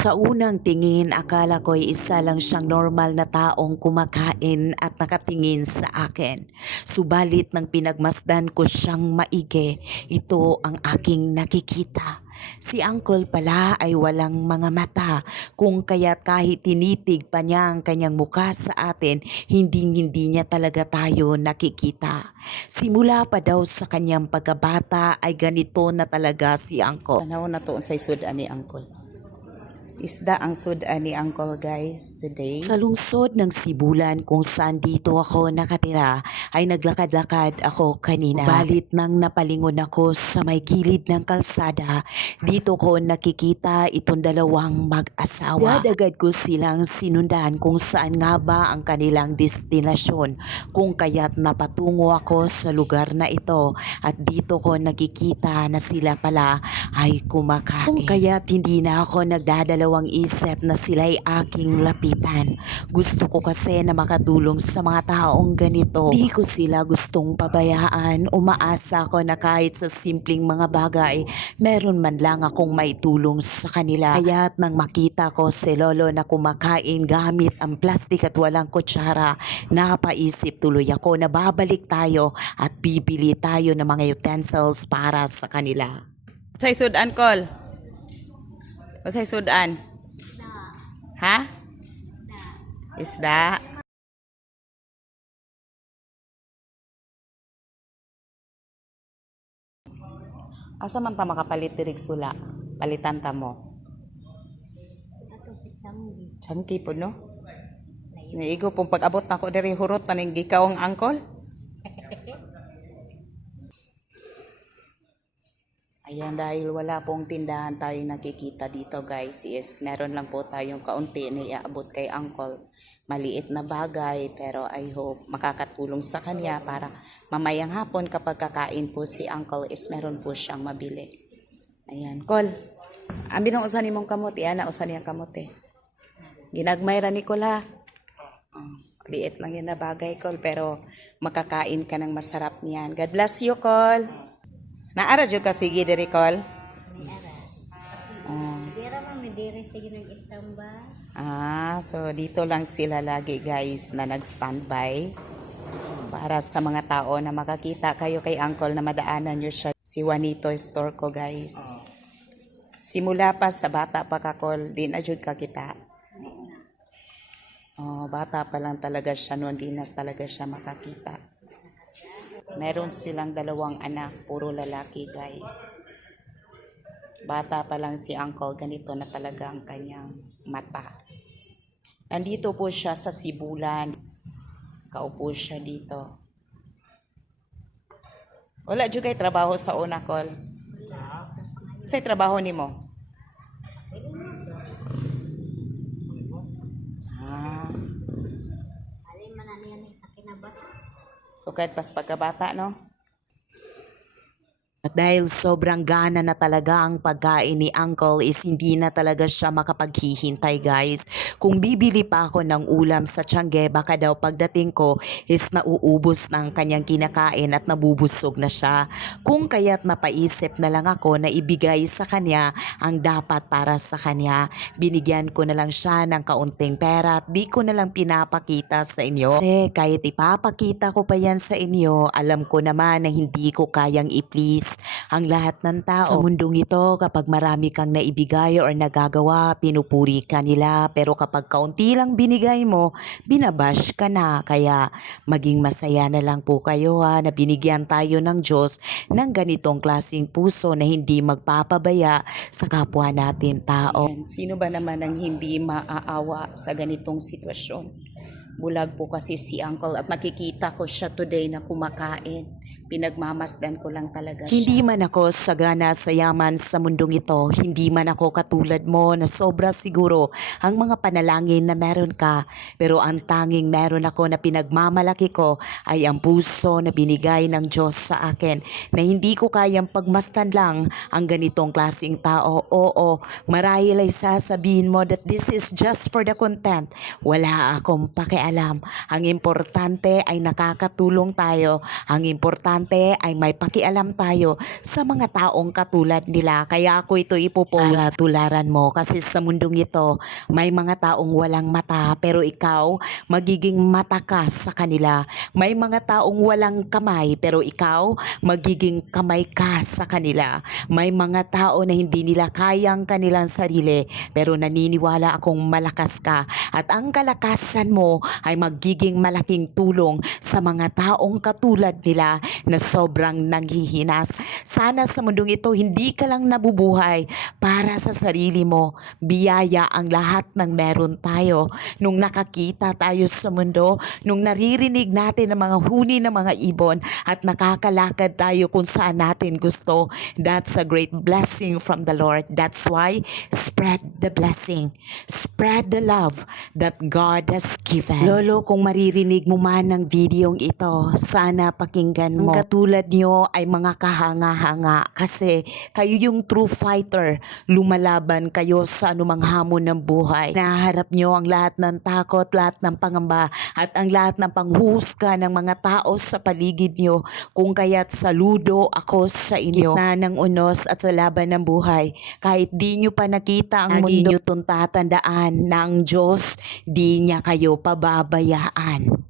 Sa unang tingin, akala ko'y isa lang siyang normal na taong kumakain at nakatingin sa akin. Subalit nang pinagmasdan ko siyang maigi, ito ang aking nakikita. Si Uncle pala ay walang mga mata, kung kaya't kahit tinitig pa niya ang kanyang muka sa atin, hindi hindi niya talaga tayo nakikita. Simula pa daw sa kanyang pagkabata ay ganito na talaga si Uncle. Tanaw na to sa sud ani Uncle. Isda ang sud ani Uncle guys today. Sa lungsod ng Sibulan kung saan dito ako nakatira ay naglakad-lakad ako kanina. Balit nang napalingon ako sa may gilid ng kalsada, dito ko nakikita itong dalawang mag-asawa. Dadagad ko silang sinundan kung saan nga ba ang kanilang destinasyon. Kung kaya't napatungo ako sa lugar na ito at dito ko nakikita na sila pala ay kumakain. Kung kaya't hindi na ako nagdadalawang isip na sila'y aking lapitan. Gusto ko kasi na makatulong sa mga taong ganito. Di ko sila gustong pabayaan. Umaasa ko na kahit sa simpleng mga bagay, meron man lang akong maitulong sa kanila. Kaya't nang makita ko si Lolo na kumakain gamit ang plastik at walang kutsara, napaisip tuloy ako na babalik tayo at bibili tayo ng mga utensils para sa kanila. Sud Uncle. O say sudan? Ha? Isda. Asa man ta makapalit dirig sula? Palitan ta mo. Changki po no? Naigo pong pag-abot na ko diri hurot paning gikaw ang angkol. Ayan, dahil wala pong tindahan tayo nakikita dito guys, is meron lang po tayong kaunti na iaabot kay uncle. Maliit na bagay, pero I hope makakatulong sa kanya para mamayang hapon kapag kakain po si uncle is meron po siyang mabili. Ayan, Kol, ambi nung usan mong kamote, ana usan niyang kamote. Ginagmay ra ni Kol ha. Oh, liit lang yan na bagay, Kol, pero makakain ka ng masarap niyan. God bless you, Kol. Naara jud ka sige diri Kol. Oh. Dira man diri sige nag istamba. Ah, so dito lang sila lagi guys na nag-standby para sa mga tao na makakita kayo kay Uncle na madaanan nyo siya. Si Juanito store ko guys. Simula pa sa bata pa ka Kol, di na jud ka kita. Oh, bata pa lang talaga siya noon, di na talaga siya makakita. Meron silang dalawang anak, puro lalaki guys. Bata pa lang si uncle, ganito na talaga ang kanyang mata. Nandito po siya sa Sibulan. Kaupo siya dito. Wala dyan kay trabaho sa una, call. Sa trabaho ni mo? Ah, Ali man na niya sa kinabat. So kahit pas pagkabata, no? At dahil sobrang gana na talaga ang pagkain ni Uncle is hindi na talaga siya makapaghihintay guys. Kung bibili pa ako ng ulam sa Tiangge, baka daw pagdating ko is nauubos ng kanyang kinakain at nabubusog na siya. Kung kaya't napaisip na lang ako na ibigay sa kanya ang dapat para sa kanya. Binigyan ko na lang siya ng kaunting pera at di ko na lang pinapakita sa inyo. Kasi kahit ipapakita ko pa yan sa inyo, alam ko naman na hindi ko kayang i-please ang lahat ng tao. Sa mundong ito, kapag marami kang naibigay or nagagawa, pinupuri ka nila. Pero kapag kaunti lang binigay mo, binabash ka na. Kaya maging masaya na lang po kayo ha, na binigyan tayo ng Diyos ng ganitong klaseng puso na hindi magpapabaya sa kapwa natin tao. Sino ba naman ang hindi maaawa sa ganitong sitwasyon? Bulag po kasi si Uncle at makikita ko siya today na kumakain. Pinagmamasdan ko lang talaga siya. Hindi man ako sagana sa yaman sa mundong ito, hindi man ako katulad mo na sobra siguro ang mga panalangin na meron ka. Pero ang tanging meron ako na pinagmamalaki ko ay ang puso na binigay ng Diyos sa akin na hindi ko kayang pagmastan lang ang ganitong klaseng tao. Oo, marahil ay sasabihin mo that this is just for the content. Wala akong pakialam. Ang importante ay nakakatulong tayo. Ang importante importante ay may pakialam tayo sa mga taong katulad nila. Kaya ako ito ipopost para tularan mo kasi sa mundong ito may mga taong walang mata pero ikaw magiging mata ka sa kanila. May mga taong walang kamay pero ikaw magiging kamay ka sa kanila. May mga tao na hindi nila kayang kanilang sarili pero naniniwala akong malakas ka at ang kalakasan mo ay magiging malaking tulong sa mga taong katulad nila na sobrang nanghihinas. Sana sa mundong ito hindi ka lang nabubuhay para sa sarili mo. Biyaya ang lahat ng meron tayo. Nung nakakita tayo sa mundo, nung naririnig natin ang mga huni ng mga ibon at nakakalakad tayo kung saan natin gusto, that's a great blessing from the Lord. That's why spread the blessing. Spread the love that God has given. Lolo, kung maririnig mo man ng videong ito, sana pakinggan mo. Ang katulad nyo ay mga kahanga-hanga kasi kayo yung true fighter. Lumalaban kayo sa anumang hamon ng buhay. Naharap nyo ang lahat ng takot, lahat ng pangamba at ang lahat ng panghusga ng mga tao sa paligid nyo. Kung kaya't saludo ako sa inyo na ng unos at sa laban ng buhay. Kahit di nyo pa nakita ang mundo, nyo tatandaan na ang Diyos di niya kayo pababayaan.